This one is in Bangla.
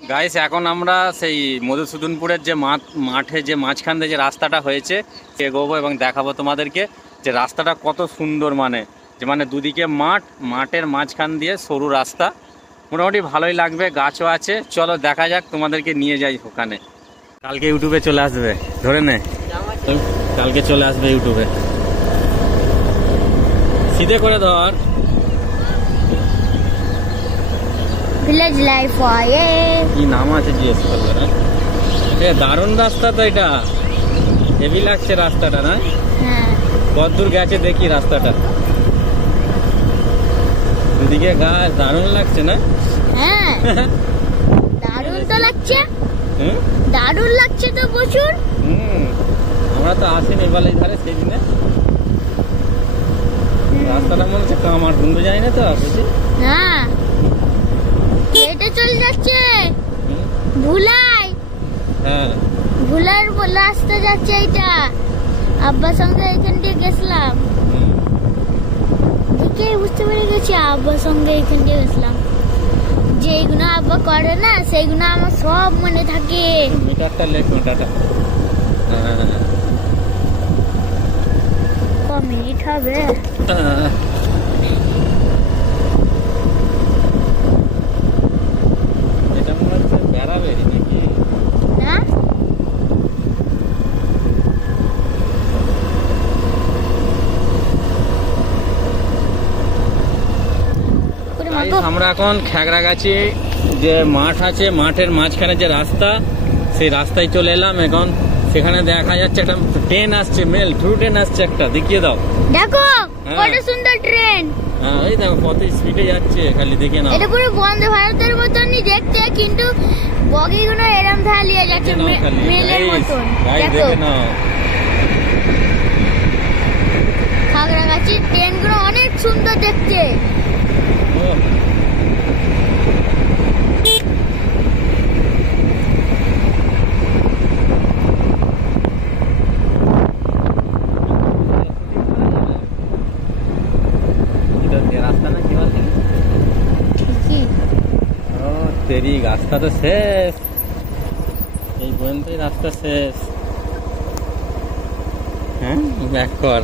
গাইস এখন আমরা সেই মধুসূদনপুরের যে মাঠে যে মাঝখান দিয়ে যে রাস্তাটা হয়েছে এগোবো এবং দেখাবো তোমাদেরকে যে রাস্তাটা কত সুন্দর, মানে দুদিকে মাঠের মাঝখান দিয়ে সরু রাস্তা, মোটামুটি ভালোই লাগবে, গাছও আছে। চলো দেখা যাক, তোমাদেরকে নিয়ে যাই ওখানে। কালকে ইউটিউবে চলে আসবে, ধরে নে, কালকে চলে আসবে ইউটিউবে। সিধে করে ধর। ভিলেজ লাইফ কি নাম আছে জিজ্ঞেস করবে না? দারুণ রাস্তা তো, এটা হেভি লাগছে রাস্তাটা না? হ্যাঁ, কতদূর গেছে দেখি রাস্তাটা, দুদিকে গাছ, দারুণ লাগছে না? হ্যাঁ দারুণ তো লাগছে, দারুণ লাগছে তো প্রচুর। আমরা তো আসিনি বলে ধারে সেদিনে, রাস্তাটা মনে হচ্ছে কামার বন্ধু যায় না তো বুঝি। হ্যাঁ এটা চলে যাচ্ছে ভুলাই, হ্যাঁ ভুলার রাস্তা যাচ্ছে এইটা। আব্বার সঙ্গে এখান দিয়ে গেছিলাম, দেখে বুঝতে পেরে গেছি আব্বার সঙ্গে এখান দিয়ে গেছিলাম। যেগুলো আব্বা করে না সেইগুলো আমার সব মনে থাকে। মিটারটা লেখ, মিটারটা ক মিনিট হবে? এটা মনে হচ্ছে বেড়াবেড়ি নাকি না? আমরা এখন খেগড়াগাছি যে মাঠ আছে, মাঠের মাঝখানে যে রাস্তা, সেই রাস্তায় চলে এলাম। এখন সেখানে দেখা যাচ্ছে একটা ট্রেন আসছে, মেল থ্রু ট্রেন আসছে একটা, দেখিয়ে দাও। দেখো কত সুন্দর ট্রেন। হ্যাঁ এই দেখো কত স্পিডে যাচ্ছে, খালি দেখে নাও। এটা পুরো বন্দে ভারতের মতনই দেখতে, কিন্তু বগিগুলো এরম ধালিয়ে যাচ্ছে মেলের মতন। দেখে নাও খাগড়াগাছির ট্রেনগুলো অনেক সুন্দর দেখতে। রাস্তা না কি বলছি, তেরি রাস্তা তো শেষ, এই পর্যন্তই রাস্তা শেষ। হ্যাঁ ব্যাক কর।